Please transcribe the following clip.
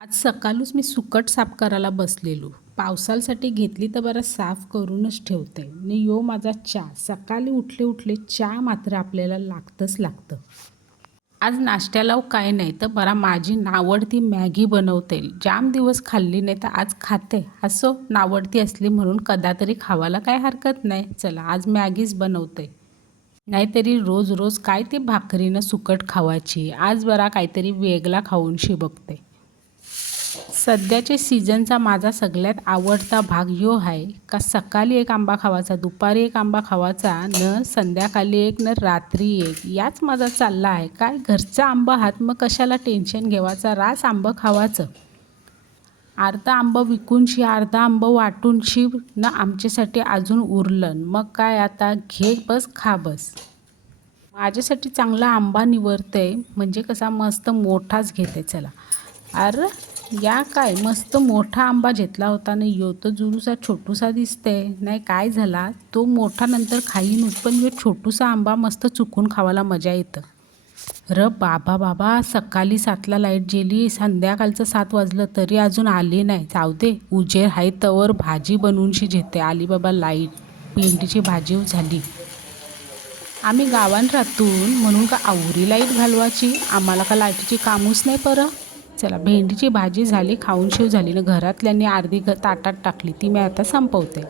आज सकाळूच मी सुकट साफ करायला बसलेलो. पावसासाठी घेतली तर बरं साफ करूनच ठेवते. आणि यो माझा चहा. सकाळी उठले उठले चहा मात्र आपल्याला लागतंच लागतं. आज नाश्त्याला काय नाही तर बरा माझी नावडती मॅगी बनवते. जाम दिवस खाल्ली नाही तर आज खाते. असो नावडती असली म्हणून कदातरी खावायला काय हरकत नाही. चला आज मॅगीच बनवते. नाहीतरी रोज रोज काय ते भाकरीनं सुकट खावायची. आज बरा काहीतरी वेगळा खाऊनशी बघते. सध्याच्या सीझनचा माझा सगळ्यात आवडता भाग ह्यो आहे का सकाळी एक आंबा खावाचा, दुपारी एक आंबा खावाचा, न संध्याकाळी एक न रात्री एक. याच माझा चालला आहे. काय घरचा आंबा हात मग कशाला टेन्शन घेवायचा, रास आंबं खावाचं. अर्धा आंबं विकूनशी अर्धा आंबं वाटूनशी न आमच्यासाठी अजून उरलं. मग काय आता घे बस खा बस. माझ्यासाठी चांगला आंबा निवडते म्हणजे कसा मस्त मोठाच घेते. चला अरे या काय मस्त मोठा आंबा घेतला होता ना, यो तो जुरूसा छोटूसा दिसते नाही. काय झाला तो मोठा नंतर खाईन, पण यो छोटूसा आंबा मस्त चुकून खावायला मजा येतं. बाबा बाबा सकाळी 7ला लाईट गेली, संध्याकाळचं 7 वाजलं तरी अजून आली नाही. जाऊ दे उजेर आहे तवर भाजी बनवूनशी घेते. आली बाबा लाईट. भेंडीची भाजी झाली. आम्ही गावात राहतून म्हणून का आवरी लाईट घालवायची, आम्हाला का लाईटीची कामच नाही परं. चला भेंडीची भाजी झाली, खाऊन शिव झाली ना. घरातल्यांनी अर्धी ताटात टाकली ती मी आता संपवते.